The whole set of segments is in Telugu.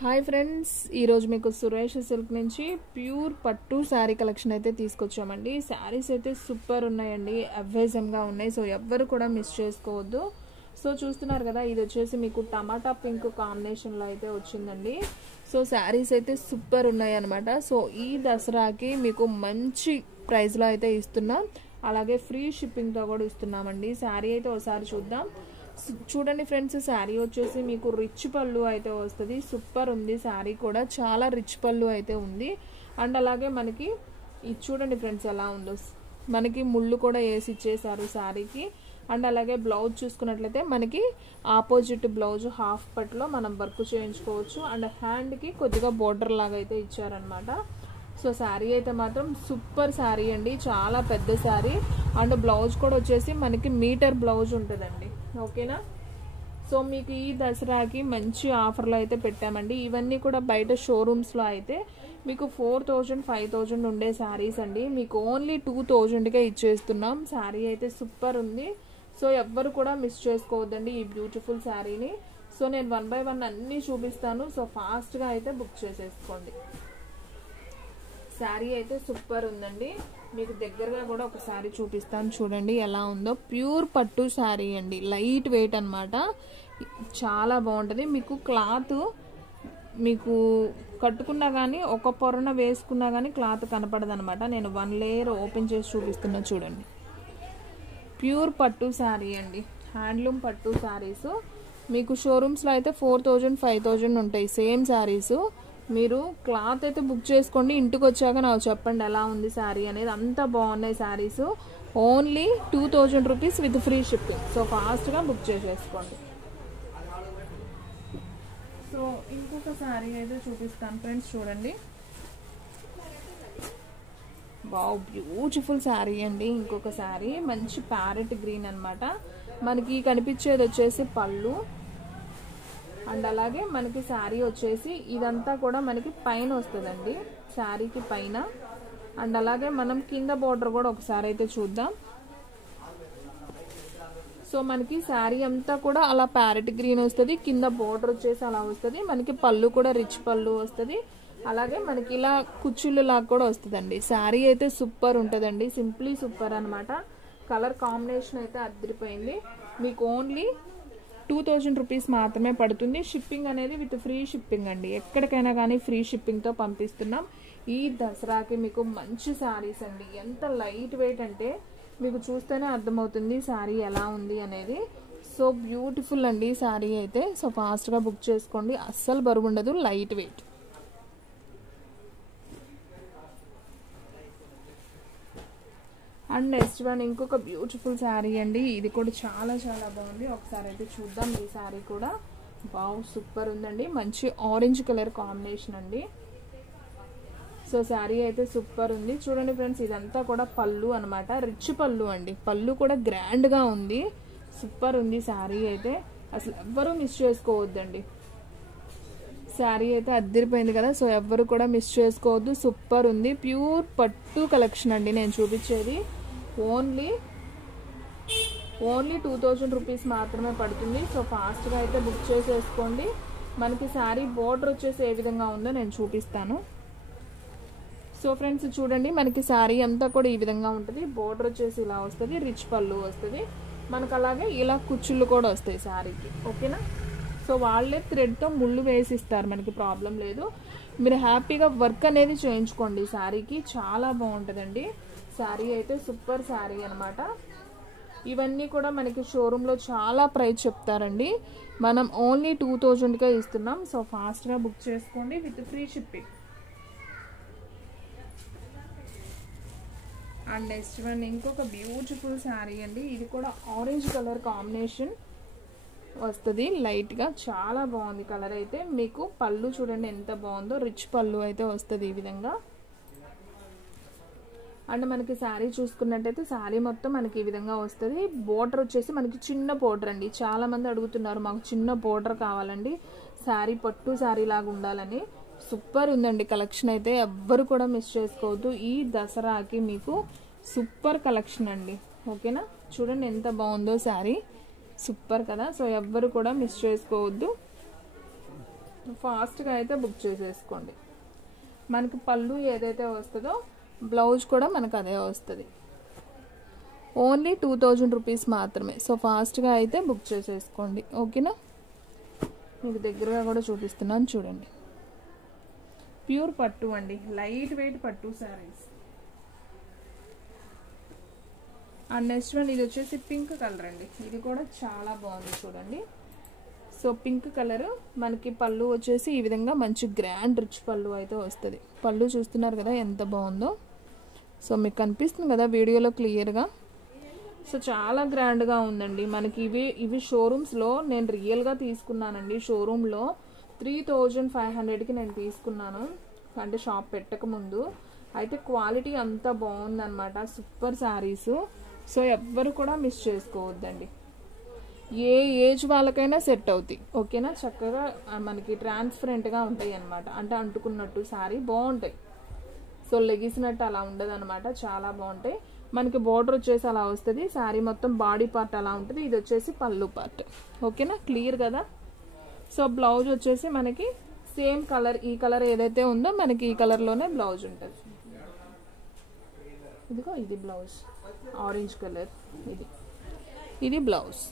హాయ్ ఫ్రెండ్స్, ఈరోజు మీకు సురేష్ సిల్క్ నుంచి ప్యూర్ పట్టు శారీ కలెక్షన్ అయితే తీసుకొచ్చామండి. శారీస్ అయితే సూపర్ ఉన్నాయండి, అవేజంగా ఉన్నాయి. సో ఎవ్వరు కూడా మిస్ చేసుకోవద్దు. సో చూస్తున్నారు కదా, ఇది వచ్చేసి మీకు టమాటా పింక్ కాంబినేషన్లో అయితే వచ్చిందండి. సో శారీస్ అయితే సూపర్ ఉన్నాయి అనమాట. సో ఈ దసరాకి మీకు మంచి ప్రైస్లో అయితే ఇస్తున్నాం, అలాగే ఫ్రీ షిప్పింగ్తో కూడా ఇస్తున్నామండి. శారీ అయితే ఒకసారి చూద్దాం. చూడండి ఫ్రెండ్స్, శారీ వచ్చేసి మీకు రిచ్ పళ్ళు అయితే వస్తుంది. సూపర్ ఉంది శారీ కూడా, చాలా రిచ్ పళ్ళు అయితే ఉంది. అండ్ అలాగే మనకి ఇది చూడండి ఫ్రెండ్స్ ఎలా ఉందో, మనకి ముళ్ళు కూడా వేసి ఇచ్చేసారు శారీకి. అండ్ అలాగే బ్లౌజ్ చూసుకున్నట్లయితే మనకి ఆపోజిట్ బ్లౌజ్ హాఫ్ పట్లో మనం వర్క్ చేయించుకోవచ్చు. అండ్ హ్యాండ్కి కొద్దిగా బోర్డర్ లాగా అయితే ఇచ్చారనమాట. సో శారీ అయితే మాత్రం సూపర్ శారీ అండి, చాలా పెద్ద శారీ. అండ్ బ్లౌజ్ కూడా వచ్చేసి మనకి మీటర్ బ్లౌజ్ ఉంటుందండి, ఓకేనా. సో మీకు ఈ దసరాకి మంచి ఆఫర్లు అయితే పెట్టామండి. ఇవన్నీ కూడా బయట షోరూమ్స్లో అయితే మీకు 4000 5000 ఉండే శారీస్ అండి, మీకు ఓన్లీ 2000కే ఇచ్చేస్తున్నాం. శారీ అయితే సూపర్ ఉంది. సో ఎవ్వరు కూడా మిస్ చేసుకోవద్దండి ఈ బ్యూటిఫుల్ శారీని. సో నేను 1 by 1 అన్నీ చూపిస్తాను. సో ఫాస్ట్గా అయితే బుక్ చేసేసుకోండి. శారీ అయితే సూపర్ ఉందండి, మీకు దగ్గరగా కూడా ఒకసారి చూపిస్తాను. చూడండి ఎలా ఉందో, ప్యూర్ పట్టు శారీ అండి, లైట్ వెయిట్ అనమాట, చాలా బాగుంటుంది. మీకు క్లాత్ మీకు కట్టుకున్నా కానీ ఒక పొరన వేసుకున్నా కానీ క్లాత్ కనపడదు అనమాట. నేను 1 లేయర్ ఓపెన్ చేసి చూపిస్తున్నా చూడండి. ప్యూర్ పట్టు శారీ అండి, హ్యాండ్లూమ్ పట్టు శారీస్. మీకు షోరూమ్స్లో అయితే 4000 5000 ఉంటాయి సేమ్ శారీస్. మీరు క్లాత్ అయితే బుక్ చేసుకోండి, ఇంటికి వచ్చాక నాకు చెప్పండి ఎలా ఉంది శారీ అనేది. అంత బాగున్నాయి saris. Only 2000 rupees with free shipping. So ఫాస్ట్గా బుక్ చేసేసుకోండి. సో ఇంకొక శారీ అయితే చూపిస్తాను ఫ్రెండ్స్, చూడండి. వావ్, బ్యూటిఫుల్ శారీ అండి. ఇంకొక శారీ మంచి ప్యారెట్ గ్రీన్ అనమాట. మనకి కనిపించేది వచ్చేసి పళ్ళు. అండ్ అలాగే మనకి శారీ వచ్చేసి ఇదంతా కూడా మనకి పైన వస్తుందండి, శారీకి పైన. అండ్ అలాగే మనం కింద బోర్డర్ కూడా ఒకసారి అయితే చూద్దాం. సో మనకి శారీ అంతా కూడా అలా ప్యారెట్ గ్రీన్ వస్తుంది, కింద బోర్డర్ వచ్చేసి అలా వస్తుంది. మనకి పళ్ళు కూడా రిచ్ పళ్ళు వస్తుంది. అలాగే మనకి ఇలా కుచ్చుళ్ళు లాగా కూడా వస్తుందండి. శారీ అయితే సూపర్ ఉంటుందండి, సింప్లీ సూపర్ అనమాట. కలర్ కాంబినేషన్ అయితే అదిరిపోయింది. మీకు ఓన్లీ 2000 రూపీస్ మాత్రమే పడుతుంది. షిప్పింగ్ అనేది విత్ ఫ్రీ షిప్పింగ్ అండి, ఎక్కడికైనా కానీ ఫ్రీ షిప్పింగ్తో పంపిస్తున్నాం. ఈ దసరాకి మీకు మంచి శారీస్ అండి, ఎంత లైట్ వెయిట్ అంటే మీకు చూస్తేనే అర్థమవుతుంది శారీ ఎలా ఉంది అనేది. సో బ్యూటిఫుల్ అండి శారీ అయితే. సో ఫాస్ట్గా బుక్ చేసుకోండి, అస్సలు బరువు ఉండదు, light weight. And next one ఇంకొక బ్యూటిఫుల్ శారీ అండి, ఇది కూడా చాలా చాలా బాగుంది. ఒకసారి అయితే చూద్దాం ఈ శారీ కూడా. వావ్, సూపర్ ఉందండి, మంచి ఆరెంజ్ కలర్ కాంబినేషన్ అండి. సో శారీ అయితే సూపర్ ఉంది. చూడండి ఫ్రెండ్స్, ఇదంతా కూడా పళ్ళు అనమాట, రిచ్ పళ్ళు అండి. పళ్ళు కూడా గ్రాండ్గా ఉంది, సూపర్ ఉంది శారీ అయితే. అసలు ఎవ్వరూ మిస్ చేసుకోవద్దండి, శారీ అయితే అద్దరిపోయింది కదా. సో ఎవ్వరు కూడా మిస్ చేసుకోవద్దు, సూపర్ ఉంది. ప్యూర్ పట్టు కలెక్షన్ అండి నేను చూపించేది. ఓన్లీ 2000 రూపీస్ మాత్రమే పడుతుంది. సో ఫాస్ట్గా అయితే బుక్ చేసేసుకోండి. మనకి శారీ బోర్డర్ వచ్చేసి ఏ విధంగా ఉందో నేను చూపిస్తాను. సో ఫ్రెండ్స్ చూడండి, మనకి శారీ అంతా కూడా ఈ విధంగా ఉంటుంది. బోర్డర్ వచ్చేసి ఇలా వస్తుంది, రిచ్ పళ్ళు వస్తుంది మనకు. అలాగే ఇలా కుచ్చుళ్ళు కూడా వస్తాయి శారీకి, ఓకేనా. సో వాళ్ళే థ్రెడ్తో ముళ్ళు వేసిస్తారు, మనకి ప్రాబ్లం లేదు. మీరు హ్యాపీగా వర్క్ అనేది చేయించుకోండి శారీకి, చాలా బాగుంటుందండి. శారీ అయితే సూపర్ శారీ అనమాట. ఇవన్నీ కూడా మనకి షోరూంలో చాలా ప్రైస్ చెప్తారండి, మనం ఓన్లీ 2000కే ఇస్తున్నాం. సో ఫాస్ట్గా బుక్ చేసుకోండి with free shipping. And next one ఇంకొక బ్యూటిఫుల్ శారీ అండి, ఇది కూడా ఆరెంజ్ కలర్ కాంబినేషన్ వస్తుంది లైట్గా, చాలా బాగుంది కలర్ అయితే. మీకు పళ్ళు చూడండి ఎంత బాగుందో, రిచ్ పళ్ళు అయితే వస్తుంది ఈ విధంగా. అండ్ మనకి శారీ చూసుకున్నట్టయితే శారీ మొత్తం మనకి ఈ విధంగా వస్తుంది. బోర్డర్ వచ్చేసి మనకి చిన్న బోర్డర్ అండి, చాలా మంది అడుగుతున్నారు మాకు చిన్న బోర్డర్ కావాలండి, శారీ పట్టు శారీ లాగా ఉండాలని. సూపర్ ఉందండి కలెక్షన్ అయితే, ఎవ్వరు కూడా మిస్ చేసుకోవద్దు. ఈ దసరాకి మీకు సూపర్ కలెక్షన్ అండి, ఓకేనా. చూడండి ఎంత బాగుందో శారీ, సూపర్ కదా. సో ఎవ్వరు కూడా మిస్ చేసుకోవద్దు. ఫాస్ట్గా అయితే బుక్ చేసేసుకోండి. మనకి పళ్ళు ఏదైతే వస్తుందో బ్లౌజ్ కూడా మనకు అదే వస్తుంది. ఓన్లీ 2000 రూపీస్ మాత్రమే. సో ఫాస్ట్గా అయితే బుక్ చేసేసుకోండి, ఓకేనా. మీకు దగ్గరగా కూడా చూపిస్తున్నాను చూడండి. ప్యూర్ పట్టు అండి, లైట్ వెయిట్ పట్టు శారీస్. అండ్ నెక్స్ట్ వన్ ఇది వచ్చేసి పింక్ కలర్ అండి. ఇది కూడా చాలా బాగుంది చూడండి. సో పింక్ కలర్ మనకి పళ్ళు వచ్చేసి ఈ విధంగా మంచి గ్రాండ్ రిచ్ పళ్ళు అయితే వస్తుంది. పళ్ళు చూస్తున్నారు కదా ఎంత బాగుందో. సో మీకు కనిపిస్తుంది కదా వీడియోలో క్లియర్గా. సో చాలా గ్రాండ్గా ఉందండి. మనకి ఇవి షోరూమ్స్లో నేను రియల్గా తీసుకున్నానండి. షోరూంలో 3500కి నేను తీసుకున్నాను, అంటే షాప్ పెట్టకముందు. అయితే క్వాలిటీ అంతా బాగుందన్నమాట, సూపర్ శారీస్. సో ఎవ్వరు కూడా మిస్ చేసుకోవద్దండి. ఏ ఏజ్ వాళ్ళకైనా సెట్ అవుతాయి, ఓకేనా. చక్కగా మనకి ట్రాన్స్పరెంట్గా ఉంటాయి అన్నమాట, అంటే అంటుకున్నట్టు శారీ బాగుంటాయి. సో లెగిసినట్టు అలా ఉండదు అనమాట, చాలా బాగుంటాయి. మనకి బోర్డర్ వచ్చేసి అలా వస్తుంది, శారీ మొత్తం బాడీ పార్ట్ అలా ఉంటుంది. ఇది వచ్చేసి పళ్ళు పార్ట్, ఓకేనా. క్లియర్ కదా. సో బ్లౌజ్ వచ్చేసి మనకి సేమ్ కలర్, ఈ కలర్ ఏదైతే ఉందో మనకి ఈ కలర్లోనే బ్లౌజ్ ఉంటుంది. ఇదిగో ఇది బ్లౌజ్, ఆరెంజ్ కలర్. ఇది బ్లౌజ్.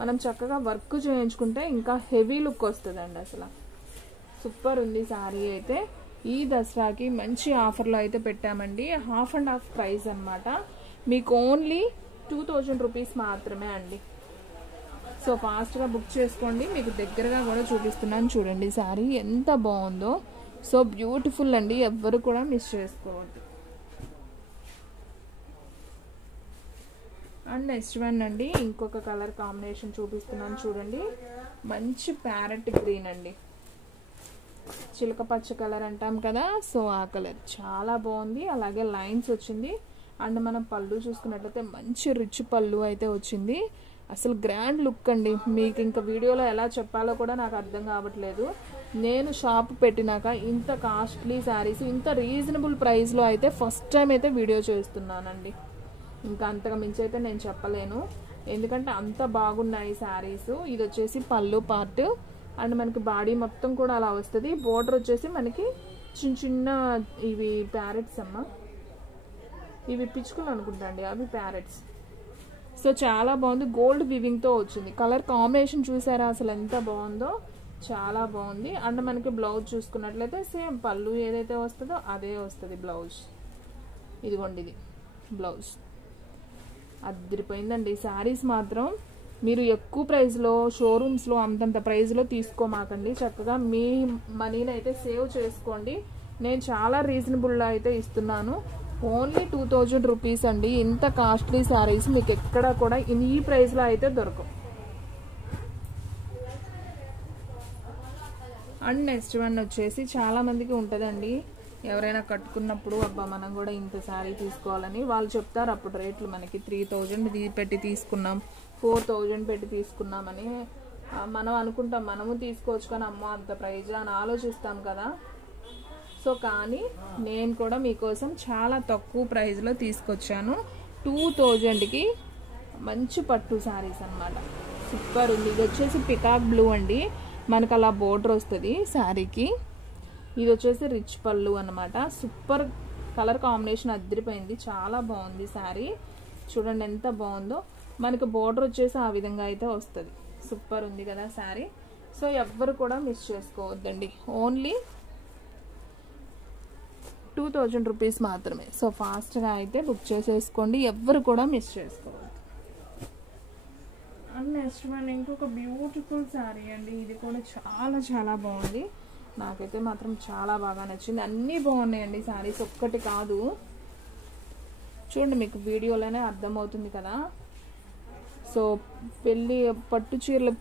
మనం చక్కగా వర్క్ చేయించుకుంటే ఇంకా హెవీ లుక్ వస్తుందండి. అసలు సూపర్ ఉంది శారీ అయితే. ఈ దసరాకి మంచి ఆఫర్లో అయితే పెట్టామండి. 50/2 ప్రైస్ అనమాట. మీకు ఓన్లీ 2000 రూపీస్ మాత్రమే అండి. సో ఫాస్ట్గా బుక్ చేసుకోండి. మీకు దగ్గరగా కూడా చూపిస్తున్నాను చూడండి శారీ ఎంత బాగుందో. సో బ్యూటిఫుల్ అండి, ఎవ్వరు కూడా మిస్ చేసుకోవద్దు. అండ్ నెక్స్ట్ వన్ అండి, ఇంకొక కలర్ కాంబినేషన్ చూపిస్తున్నాను చూడండి. మంచి ప్యారెట్ గ్రీన్ అండి, చిలక పచ్చ కలర్ అంటాం కదా. సో ఆ కలర్ చాలా బాగుంది. అలాగే లైన్స్ వచ్చింది. అండ్ మనం పళ్ళు చూసుకున్నట్లయితే మంచి రిచ్ పళ్ళు అయితే వచ్చింది. అసలు గ్రాండ్ లుక్ అండి. మీకు ఇంకా వీడియోలో ఎలా చెప్పాలో కూడా నాకు అర్థం కావట్లేదు. నేను షాప్ పెట్టినాక ఇంత కాస్ట్లీ శారీస్ ఇంత రీజనబుల్ ప్రైస్లో అయితే ఫస్ట్ టైం అయితే వీడియో చేస్తున్నానండి. ఇంకా అంతగా మించి అయితే నేను చెప్పలేను, ఎందుకంటే అంత బాగున్నాయి శారీస్. ఇది వచ్చేసి పళ్ళు పార్ట్. అండ్ మనకి బాడీ మొత్తం కూడా అలా వస్తుంది. బోర్డర్ వచ్చేసి మనకి చిన్న చిన్న ఇవి ప్యారెట్స్ అమ్మ, ఇవి పిచ్చుకలు అనుకుంటా అండి, అవి ప్యారెట్స్. సో చాలా బాగుంది, గోల్డ్ వివింగ్తో వచ్చింది. కలర్ కాంబినేషన్ చూసారా అసలు ఎంత బాగుందో, చాలా బాగుంది. అండ్ మనకి బ్లౌజ్ చూసుకున్నట్లయితే సేమ్ పళ్ళు ఏదైతే వస్తుందో అదే వస్తుంది బ్లౌజ్. ఇదిగోండి ఇది బ్లౌజ్. అదిరిపోయిందండి శారీస్ మాత్రం. మీరు ఎక్కువ ప్రైస్లో షోరూమ్స్లో అంతంత ప్రైస్లో తీసుకోమాకండి. చక్కగా మీ మనీని అయితే సేవ్ చేసుకోండి. నేను చాలా రీజనబుల్లో అయితే ఇస్తున్నాను. ఓన్లీ 2000 రూపీస్ అండి. ఇంత కాస్ట్లీ శారీస్ మీకు ఎక్కడ కూడా ఈ ప్రైస్లో అయితే దొరకవు. అండ్ నెక్స్ట్ వన్ వచ్చేసి చాలామందికి ఉంటుందండి, ఎవరైనా కట్టుకున్నప్పుడు అబ్బా మనం కూడా ఇంత శారీ తీసుకోవాలని వాళ్ళు చెప్తారు. అప్పుడు రేట్లు మనకి 3000 పెట్టి తీసుకున్నాం, 4000 పెట్టి తీసుకున్నామని మనం అనుకుంటాం. మనము తీసుకోవచ్చు కానీ అమ్మో అంత ప్రైజ్ అని ఆలోచిస్తాం కదా. సో కానీ నేను కూడా మీకోసం చాలా తక్కువ ప్రైస్లో తీసుకొచ్చాను. 2000కి మంచి పట్టు శారీస్ అనమాట, సూపర్ ఉంది. ఇది వచ్చేసి పికాక్ బ్లూ అండి, మనకు అలా బోర్డర్ వస్తుంది శారీకి. ఇది వచ్చేసి రిచ్ పళ్ళు అనమాట. సూపర్ కలర్ కాంబినేషన్ అదిరిపోయింది, చాలా బాగుంది శారీ. చూడండి ఎంత బాగుందో. మనకి బోర్డర్ వచ్చేసి ఆ విధంగా అయితే వస్తుంది. సూపర్ ఉంది కదా శారీ. సో ఎవ్వరు కూడా మిస్ చేసుకోవద్దండి. ఓన్లీ 2000 రూపీస్ మాత్రమే. సో ఫాస్ట్గా అయితే బుక్ చేసేసుకోండి, ఎవ్వరు కూడా మిస్ చేసుకోవద్దు. అండ్ నెక్స్ట్ వన్ ఇంకొక బ్యూటిఫుల్ శారీ అండి. ఇది కూడా చాలా చాలా బాగుంది, నాకైతే మాత్రం చాలా బాగా నచ్చింది. అన్నీ బాగున్నాయండి శారీస్, ఒక్కటి కాదు. చూడండి మీకు వీడియోలోనే అర్థమవుతుంది కదా. సో పట్టు చీరలు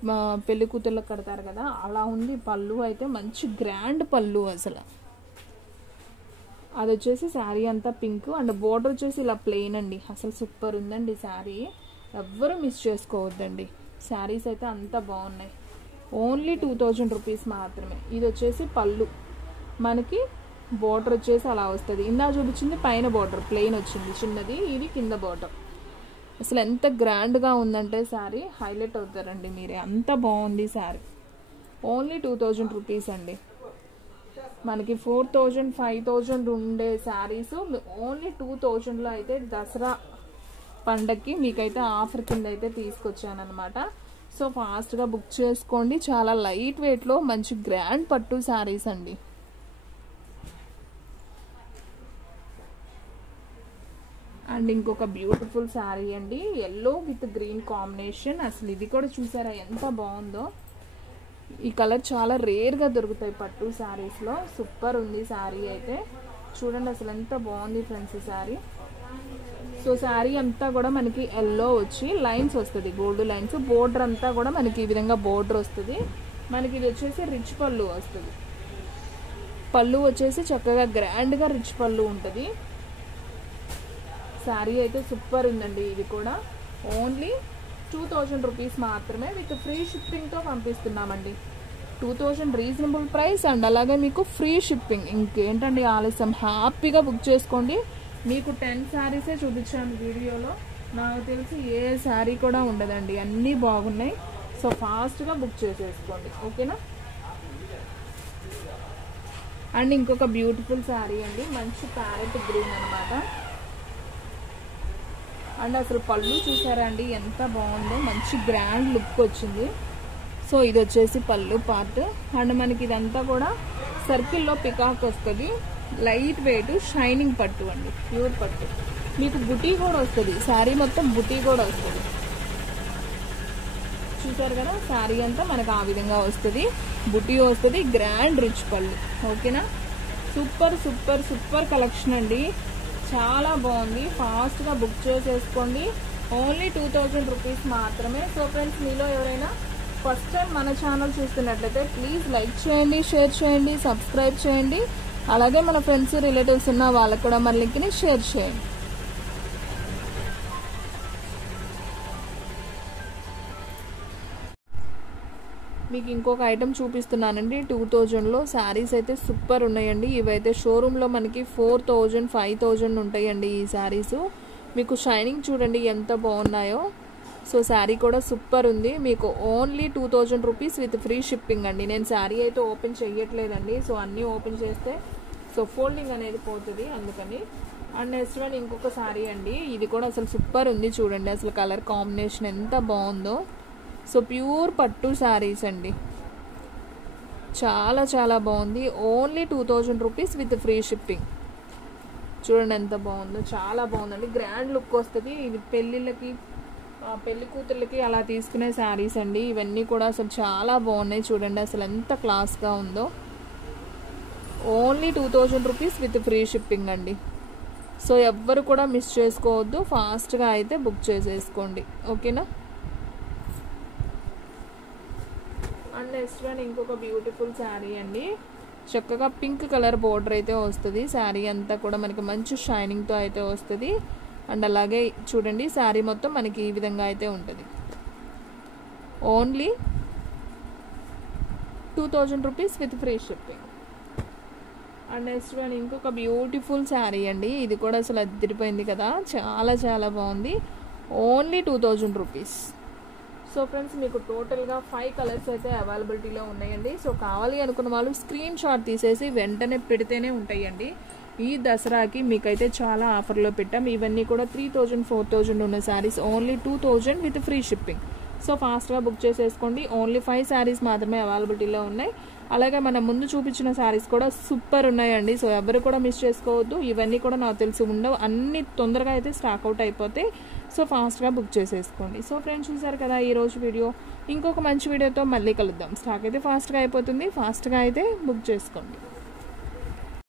పెళ్లి కూతుర్లకు కడతారు కదా, అలా ఉంది. పళ్ళు అయితే మంచి గ్రాండ్ పళ్ళు అసలు. అది వచ్చేసి శారీ అంతా పింక్ అండ్ బోర్డర్ వచ్చేసి ఇలా ప్లెయిన్ అండి. అసలు సూపర్ ఉందండి శారీ, ఎవ్వరూ మిస్ చేసుకోవద్దండి. శారీస్ అయితే అంత బాగున్నాయి. ఓన్లీ 2000 రూపీస్ మాత్రమే. ఇది వచ్చేసి పళ్ళు, మనకి బోర్డర్ వచ్చేసి అలా వస్తుంది. ఇందా చూపించింది పైన బోర్డర్ ప్లెయిన్ వచ్చింది చిన్నది, ఇది కింద బోర్డర్. అసలు ఎంత గ్రాండ్గా ఉందంటే శారీ హైలైట్ అవుతారండి మీరే, అంత బాగుంది శారీ. ఓన్లీ 2000 రూపీస్ అండి. మనకి 4000 5000 ఉండే శారీస్ ఓన్లీ 2000లో అయితే దసరా పండక్కి మీకైతే ఆఫర్ కింద అయితే తీసుకొచ్చానమాట. సో ఫాస్ట్గా బుక్ చేసుకోండి. చాలా లైట్ వెయిట్లో మంచి గ్రాండ్ పట్టు శారీస్ అండి. అండ్ ఇంకొక బ్యూటిఫుల్ శారీ అండి, ఎల్లో విత్ గ్రీన్ కాంబినేషన్. అసలు ఇది కూడా చూసారా ఎంత బాగుందో. ఈ కలర్ చాలా రేర్గా దొరుకుతాయి పట్టు శారీస్లో. సూపర్ ఉంది శారీ అయితే. చూడండి అసలు ఎంత బాగుంది ఫ్రెండ్స్ ఈ శారీ. సో శారీ అంతా కూడా మనకి ఎల్లో వచ్చి లైన్స్ వస్తుంది, గోల్డ్ లైన్స్. బోర్డర్ అంతా కూడా మనకి ఈ విధంగా బోర్డర్ వస్తుంది. మనకి ఇది వచ్చేసి రిచ్ పళ్ళు వస్తుంది. పళ్ళు వచ్చేసి చక్కగా గ్రాండ్గా రిచ్ పళ్ళు ఉంటుంది. శారీ అయితే సూపర్ ఉందండి. ఇది కూడా ఓన్లీ 2000 రూపీస్ మాత్రమే విత్ ఫ్రీ షిప్పింగ్తో పంపిస్తున్నామండి. 2000 రీజనబుల్ ప్రైస్ అండ్ అలాగే మీకు ఫ్రీ షిప్పింగ్. ఇంకేంటండి ఆలస్యం, హ్యాపీగా బుక్ చేసుకోండి. మీకు 10 శారీసే చూపించాను వీడియోలో, నాకు తెలిసి ఏ శారీ కూడా ఉండదండి, అన్నీ బాగున్నాయి. సో ఫాస్ట్గా బుక్ చేసేసుకోండి, ఓకేనా. అండ్ ఇంకొక బ్యూటిఫుల్ శారీ అండి, మంచి ప్యారెట్ గ్రీన్ అనమాట. అండ్ అసలు పళ్ళు చూసారా అండి ఎంత బాగుందో, మంచి గ్రాండ్ లుక్ వచ్చింది. సో ఇది వచ్చేసి పళ్ళు పార్ట్. అండ్ మనకి ఇదంతా కూడా సర్కిల్లో పికాక్ వస్తుంది. లైట్ వెయిట్ షైనింగ్ పట్టు అండి, ప్యూర్ పట్టు. మీకు బుటీ కూడా వస్తుంది, శారీ మొత్తం బుటీ కూడా వస్తుంది. చూసారు కదా, శారీ అంతా మనకు ఆ విధంగా వస్తుంది, బుటీ వస్తుంది, గ్రాండ్ రిచ్ పళ్ళు, ఓకేనా. సూపర్ సూపర్ సూపర్ కలెక్షన్ అండి, చాలా బాగుంది. ఫాస్ట్గా బుక్ చేసేసుకోండి. ఓన్లీ 2000 రూపీస్ మాత్రమే. సో ఫ్రెండ్స్, మీలో ఎవరైనా ఫస్ట్ టైం మన ఛానల్ చూస్తున్నట్లయితే ప్లీజ్ లైక్ చేయండి, షేర్ చేయండి, సబ్స్క్రైబ్ చేయండి. అలాగే మన ఫ్రెండ్స్ రిలేటివ్స్ ఉన్న వాళ్ళకు కూడా మన లింక్ని షేర్ చేయండి. మీకు ఇంకొక ఐటమ్ చూపిస్తున్నానండి. 2000లో శారీస్ అయితే సూపర్ ఉన్నాయండి. ఇవైతే షోరూంలో మనకి 4000 5000 ఉంటాయండి ఈ శారీస్. మీకు షైనింగ్ చూడండి ఎంత బాగున్నాయో. సో శారీ కూడా సూపర్ ఉంది. మీకు only 2000 rupees with free shipping అండి. నేను శారీ అయితే ఓపెన్ చేయట్లేదండి, సో అన్నీ ఓపెన్ చేస్తే సో ఫోల్డింగ్ అనేది పోతుంది, అందుకని. అండ్ నెక్స్ట్ వన్ ఇంకొక శారీ అండి, ఇది కూడా అసలు సూపర్ ఉంది చూడండి. అసలు కలర్ కాంబినేషన్ ఎంత బాగుందో. సో ప్యూర్ పట్టు శారీస్ అండి, చాలా చాలా బాగుంది. Only 2000 rupees with free shipping. చూడండి ఎంత బాగుందో, చాలా బాగుందండి. గ్రాండ్ లుక్ వస్తుంది. ఇది పెళ్ళిళ్ళకి, పెళ్లి కూతుర్లకి అలా తీసుకునే శారీస్ అండి. ఇవన్నీ కూడా అసలు చాలా బాగున్నాయి. చూడండి అసలు ఎంత క్లాస్గా ఉందో. Only 2000 rupees with free shipping అండి. సో ఎవ్వరు కూడా మిస్ చేసుకోవద్దు, ఫాస్ట్గా అయితే బుక్ చేసేసుకోండి, ఓకేనా. అండ్ నెక్స్ట్ వన్ ఇంకొక బ్యూటిఫుల్ శారీ అండి, చక్కగా పింక్ కలర్ బోర్డర్ అయితే వస్తుంది. శారీ అంతా కూడా మనకి మంచి షైనింగ్తో అయితే వస్తుంది. అండ్ అలాగే చూడండి శారీ మొత్తం మనకి ఈ విధంగా అయితే ఉంటుంది. Only 2000 rupees with free shipping. And next one ఇంకొక బ్యూటిఫుల్ శారీ అండి, ఇది కూడా అసలు అదిరిపోయింది కదా, చాలా చాలా బాగుంది. Only 2000 rupees. సో ఫ్రెండ్స్, మీకు టోటల్గా 5 కలర్స్ అయితే అవైలబిలిటీలో ఉన్నాయండి. సో కావాలి అనుకున్న వాళ్ళు స్క్రీన్ షాట్ తీసేసి వెంటనే పెడితేనే ఉంటాయండి. ఈ దసరాకి మీకైతే చాలా ఆఫర్లో పెట్టాం. ఇవన్నీ కూడా 3000 4000 ఉన్న saris only 2000 with free shipping. So ఫాస్ట్గా బుక్ చేసేసుకోండి. ఓన్లీ 5 శారీస్ మాత్రమే అవైలబిలిటీలో ఉన్నాయి. అలాగే మనం ముందు చూపించిన శారీస్ కూడా సూపర్ ఉన్నాయండి. సో ఎవరు కూడా మిస్ చేసుకోవద్దు. ఇవన్నీ కూడా నాకు తెలిసి ఉండవు, అన్ని తొందరగా అయితే స్టాక్ అవుట్ అయిపోతాయి. సో ఫాస్ట్గా బుక్ చేసేసుకోండి. సో ఫ్రెండ్స్, చూసారు కదా ఈరోజు వీడియో. ఇంకొక మంచి వీడియోతో మళ్ళీ కలుద్దాం. స్టాక్ అయితే ఫాస్ట్గా అయిపోతుంది, ఫాస్ట్గా అయితే బుక్ చేసుకోండి.